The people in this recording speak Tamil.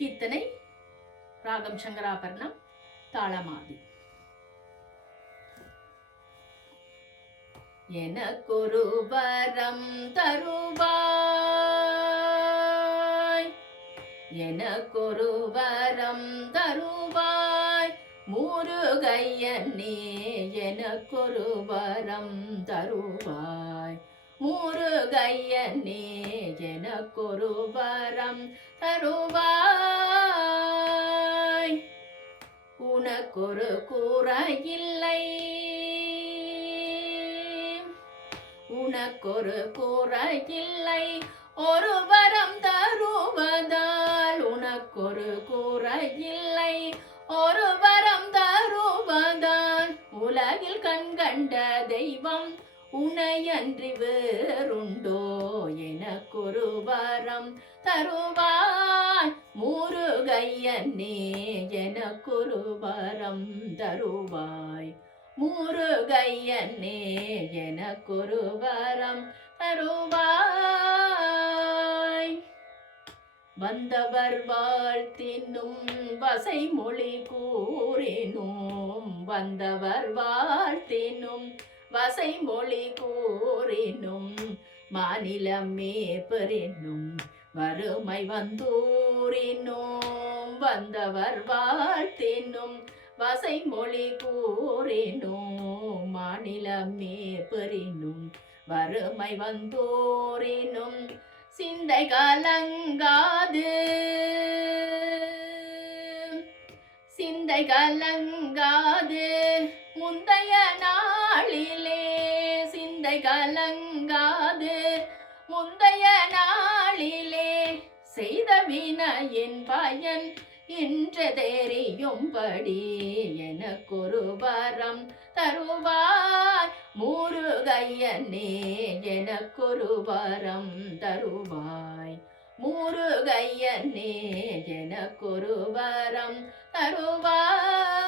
கீர்த்தனை ராகம் சங்கராபரணம் தாளமாதி. எனக்கொரு வரம் தருவாய், எனக்கொரு வரம் தருவாய் முருகையனே, எனக்கொரு வரம் தருவாய் முருகையனே, எனக்கொரு வரம் தருவாய். உனக்கொரு குறையில்லை, உனக்கொரு குறையில்லை, ஒரு வரம் தருவதால் உனக்கொரு குறையில்லை, ஒரு வரம் தருவதால். உலகில் கண்கண்ட தெய்வம் உனையன்றி வேறுண்டோ, எனக்கொரு வரம் தருவாய் முருகையனே, எனக்கொரு வரம் தருவாய் முருகையனே, எனக்கொரு வரம் தருவாய். வந்தவர் வாழ்த்தினும் வசை மொழி கூறினும், வந்தவர் வாழ்த்தினும் வசை மொழி கூறினும், மாநிலமே பெறினும் வறுமை வந்தூரினும், வந்தவர் வாழ்த்தினும் வசை மொழி கூறினும், மாநிலமே பெறினும் வறுமை வந்தோரினும், சிந்தை கலங்காது, சிந்தை கலங்காது முந்தைய நாளிலே, சிந்தை கலங்காது முந்தைய நாளிலே, செய்த வினையின் பயன் இன்று தெரியும்படி, எனக்கொரு வரம் தருவாய் முருகையனே, எனக்கொரு வரம் தருவாய் முருகையனே, எனக்கொரு வரம் தருவாய்.